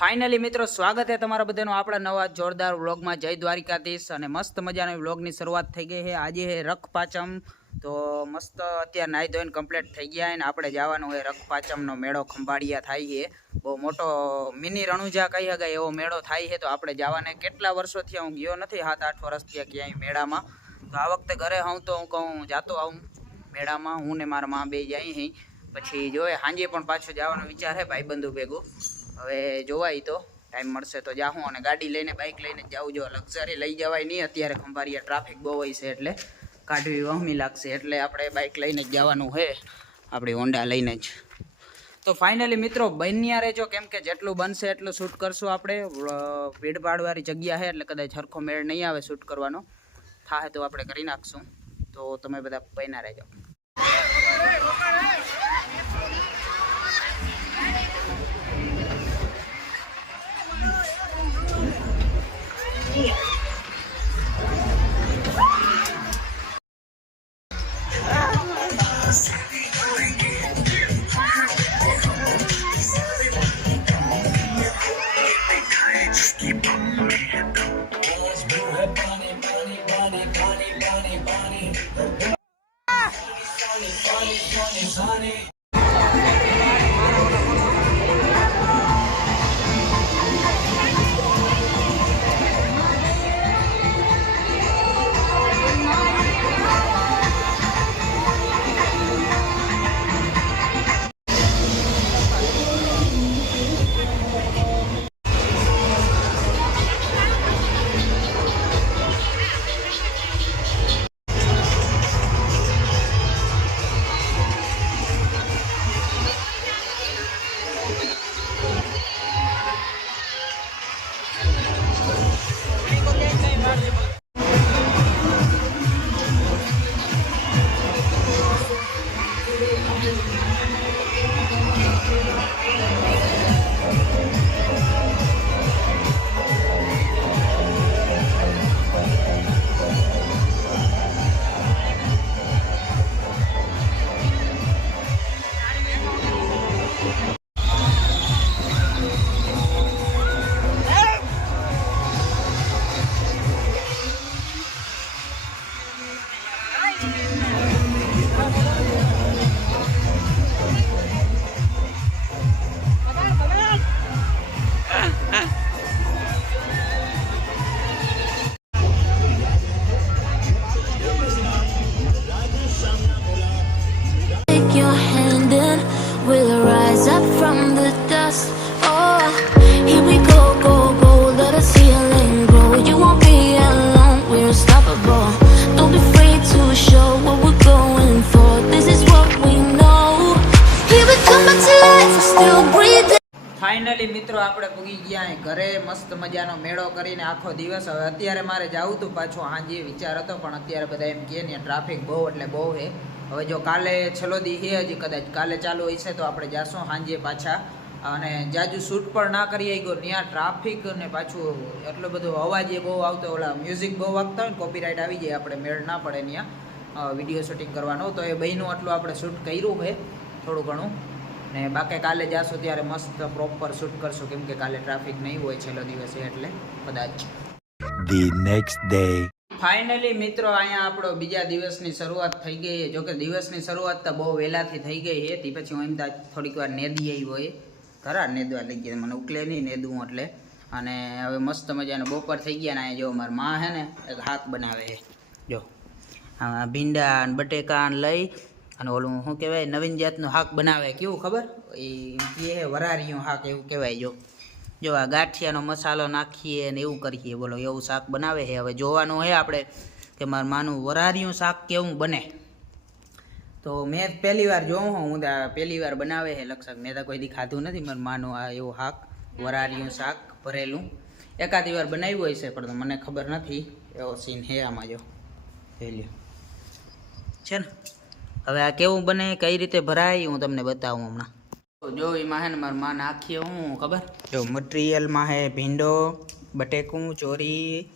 Finally મિત્રો સ્વાગત છે તમારા બધાનું આપણા નવા જોરદાર વ્લોગમાં। જય દ્વારિકાધીશ। અને મસ્ત મજાની વ્લોગની શરૂઆત થઈ ગઈ છે। આજે છે રખ પાંચમ, તો મસ્ત અત્યારે નાહી ધોઈને કમ્પ્લીટ થઈ ગયા અને આપણે જવાનું છે રખ પાંચમનો મેળો ખંભાળિયા થાય છે। બહુ મોટો મિની રણુજા કહી શકાય એવો મેળો થાય છે। તો આપણે જવાને કેટલા વર્ષોથી હું ગયો નથી, 7-8 વર્ષથી ક્યાંય મેળામાં। તો આ વખતે ઘરે હું તો હું કહું જાતો આવું મેળામાં, હું ને મારા માં બે જાય અહીં। પછી જોઈએ સાંજે પણ પાછો જવાનો વિચાર છે ભાઈબંધુ ભેગું। હવે જોવાય તો ટાઈમ મળશે તો જાઉં, અને ગાડી લઈને બાઇક લઈને જાઉં। જો લક્ઝરી લઈ જવાય નહીં અત્યારે ખંભાળિયા, ટ્રાફિક બહુ હોય છે એટલે કાઢવી વહમી લાગશે, એટલે આપણે બાઇક લઈને જ જવાનું છે, આપણી હોન્ડા લઈને જ। તો ફાઇનલી મિત્રો બન્યા રહેજો, કેમ કે જેટલું બનશે એટલું શૂટ કરશું આપણે। ભીડભાડવાળી જગ્યા છે એટલે કદાચ સરખો મેળ નહીં આવે શૂટ કરવાનો, થાય તો આપણે કરી નાખશું। તો તમે બધા બન્યા રહેજો। ફાઇનલી મિત્રો આપણે પૂગી ગયા ઘરે, મસ્ત મજાનો મેળો કરીને આખો દિવસ। હવે અત્યારે મારે જવું હતું પાછું, હાંજે વિચાર હતો પણ અત્યારે બધા એમ કહે ને ટ્રાફિક બહુ એટલે બહુ છે। હવે જો કાલે છેલ્લો દી છે, હજી કદાચ કાલે ચાલુ હશે તો આપણે જાશું હાંજે પાછા। અને જાજુ શૂટ પણ ના કરીએ ગયો, ત્યાં ટ્રાફિક ને પાછું એટલો બધો અવાજ એ બહુ આવતો, ઓલા મ્યુઝિક બહુ વાગતા હોય ને કોપીરાઇટ આવી જાય, આપણે મેળ ના પડે ત્યાં વિડીયો શૂટિંગ કરવાનો। તો એ બહેનું આટલું આપણે શૂટ કર્યું છે થોડું ઘણું, ને બાકી કાલે જાશું ત્યારે મસ્ત પ્રોપર શૂટ કરશું, કેમ કે કાલે ટ્રાફિક નહીં હોય છેલ્લો દિવસ એટલે કદાચ। The next day. ફાઇનલી મિત્રો અહીંયા આપણો બીજા દિવસની શરૂઆત થઈ ગઈ છે। જોકે દિવસની શરૂઆત તો બહુ વહેલાથી થઈ ગઈ છે, તે પછી હું એમ થોડીક વાર નેદી આવી હોય, ખરા નેદવા લઈ ગયા, મને ઉકલે નહીં નેદવું એટલે। અને હવે મસ્ત મજાનો બપોર થઈ ગયા ને અહીંયા જો મારી માં છે ને એક શાક બનાવે છે, જો ભીંડા ને બટેકા લઈ અને ઓલું શું કહેવાય નવીન જાતનું શાક બનાવે, કેવું ખબર એ કહે વરારીયું શાક એવું કહેવાય। જો આ ગાંઠિયાનો મસાલો નાખીએ ને એવું કરીએ, બોલો એવું શાક બનાવે છે। હવે જોવાનું છે આપણે કે મારા માનું વરારીયું શાક કેવું બને। તો મેં પહેલી વાર જોઉં હું પહેલી વાર બનાવે છે લક્ષક, મેં તો કોઈ દી ખાધું નથી મારા માનું આ એવું શાક, વરારીયું શાક ભરેલું। એકાદી વાર બનાવ્યું હોય છે પણ મને ખબર નથી, એવો સીન છે આમાં, જો લ્યો છે ને। હવે આ કેવું બને, કઈ રીતે ભરાય હું તમને બતાવું હમણાં। જો એમાં હે ને મારા માં નાખીએ હું ખબર, જો મટીરિયલમાં હે ભીંડો, બટેકું, ચોરી,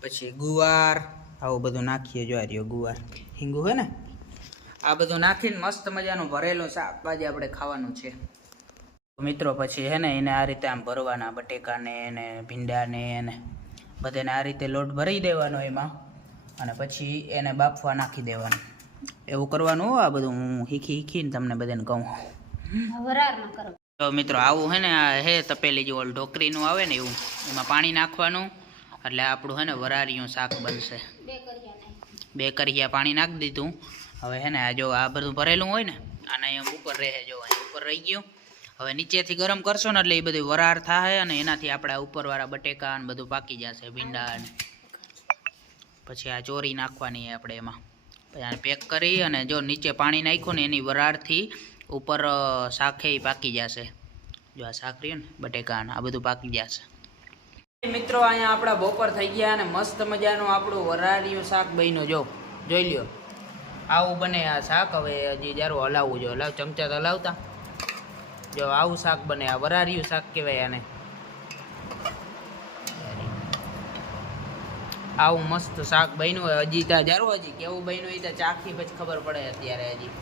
પછી ગુવાર, આવું બધું નાખીએ। જો આ રહ્યો ગુવાર, હિંગુ હે ને, આ બધું નાખીને મસ્ત મજાનું ભરેલું શાક આજે આપણે ખાવાનું છે। મિત્રો પછી હે ને એને આ રીતે આમ ભરવાના બટેકાને ને ભીંડાને ને બધાને આ રીતે લોટ ભરી દેવાનો એમાં અને પછી એને બાફવા નાખી દેવાનું. એવું કરવાનું હો. આ બધું હું શીખીને તમને બધાને કહું. તો મિત્રો આવું હે ને આ હે તપેલી જે ઓલ ઢોકરીનું આવે ને એવું એમાં પાણી નાખવાનું એટલે આપણું હે ને વરાળિયું શાક બનશે. 2 કરિયા પાણી નાખી દીધું. હવે હે ને આ જો આ બધું ભરેલું હોય ને આને અહીંયા ઉપર રહે. જો અહીંયા ઉપર રહી ગયું. હવે નીચેથી ગરમ કરશો ને એટલે એ બધું વરાળ થાય અને એનાથી આપણા ઉપરવાળા બટેકા ને બધું પાકી જશે. ભીંડા ને પછી આ ચોરી નાખવાની આપણે એમાં. પછી આને પેક કરી અને જો નીચે પાણી નાખ્યું ને એની વરાળથી ઉપર શાકે પાકી જશે. જો આ શાક રહ્યું ને બટેકા આ બધું પાકી જશે. મિત્રો અહીંયા આપણા બપોર થઈ ગયા અને મસ્ત મજાનું આપણું વરાળિયું શાક બન્યું. જો જોઈ લ્યો આવું બને આ શાક. હવે હજી જારું હલાવવું જો. હલાવ ચમચા તો હલાવતા. જો આવું શાક બને. આ વરાળિયું શાક કહેવાય આને. આવું મસ્ત શાક બન્યું હોય. હજી ત્યાં જારું હજી કેવું બન્યું એ તો ચાખી પછી ખબર પડે. અત્યારે હજી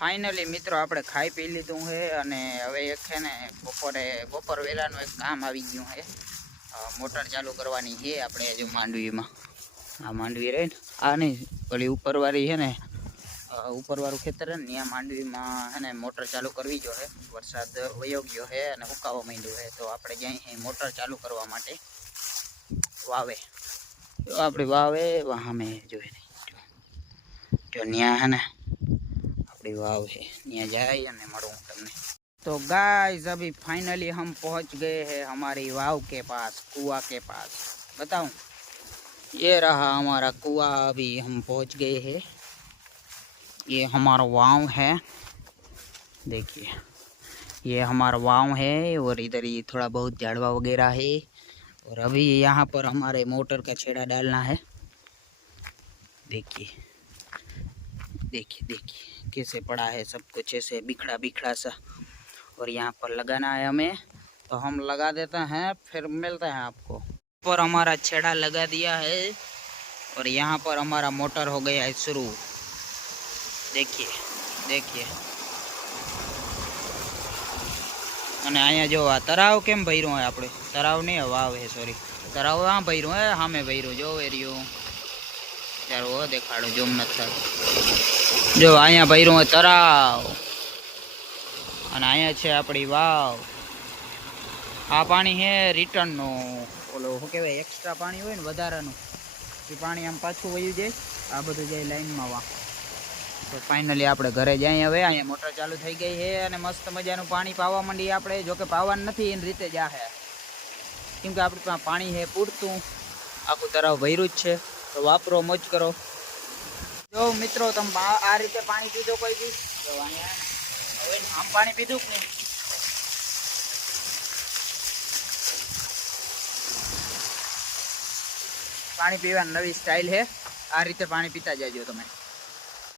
ફાઇનલી મિત્રો આપણે ખાઈ પી લીધું છે અને હવે એક છે ને બપોર વહેલાનું એક કામ આવી ગયું છે. મોટર ચાલુ કરવાની છે આપણે હજુ માંડવીમાં. આ માંડવી રહે ને આ નહીં ઓલી ઉપરવાળી છે ને ઉપરવાળું ખેતર છે ને ત્યાં માંડવીમાં છે ને મોટર ચાલુ કરવી જોઈએ. વરસાદ વયો ગયો છે અને સુકાવા માંડ્યું છે તો આપણે જ્યાં મોટર ચાલુ કરવા માટે વાવે તો આપણે વાવે અમે જોઈએ જો ત્યાં છે ને આપણી વાવ है. यहाँ जाए અને મળું તમને. तो गाइस अभी फाइनली हम पहुंच गए हैं हमारी वाव के पास, कुआं के पास. बताऊं ये रहा हमारा कुआं. अभी हम पहुंच गए हैं. ये हमारा वाव है. देखिए ये हमारा वाव है और इधर ये थोड़ा बहुत झाड़वा वगैरह है और अभी यहाँ पर हमारे मोटर का छेड़ा डालना है. देखिए देखिए देखिए कैसे पड़ा है सब कुछ ऐसे बिखड़ा बिखड़ा सा और यहाँ पर लगाना है हमें. तो हम लगा देते हैं फिर मिलते हैं आपको. पर हमारा छेड़ा लगा दिया है और यहाँ पर हमारा मोटर हो गया है शुरू. देखिए देखिए અને અહીંયા જો આ તરાવ કેમ ભર્યું હોય. આપણે તરાવ નહીં વાવ હે સોરી તરાવ આ ભર્યું હે સામે ભર્યું જો વેર્યું ચાલો દેખાડો જોમ નથી. જો અહીંયા ભર્યું હોય તરાવ અને અહીંયા છે આપણી વાવ. આ પાણી છે રિટર્નનું. ઓલો શું કહેવાય એક્સ્ટ્રા પાણી હોય ને વધારાનું એ પાણી આમ પાછું વયું જાય. આ બધું જાય લાઈનમાં વાહ. તો ફાઇનલી આપણે ઘરે જઈએ હવે. અહીંયા મોટર ચાલુ થઈ ગઈ છે અને મસ્ત મજાનું પાણી પાવા માંડી આપણે. જોકે પાવાનું નથી એની રીતે જાહે કેમ કે આપણી પાસે પાણી છે પૂરતું. આખું તરાવ ભર્યું જ છે તો વાપરો મોજ કરો. જો મિત્રો તમે આ રીતે પાણી પીધો કોઈ બી જો અહીંયા હવે આમ પાણી પીધું કે નહીં. પાણી પીવાની નવી સ્ટાઇલ છે. આ રીતે પાણી પીતા જાજો તમે.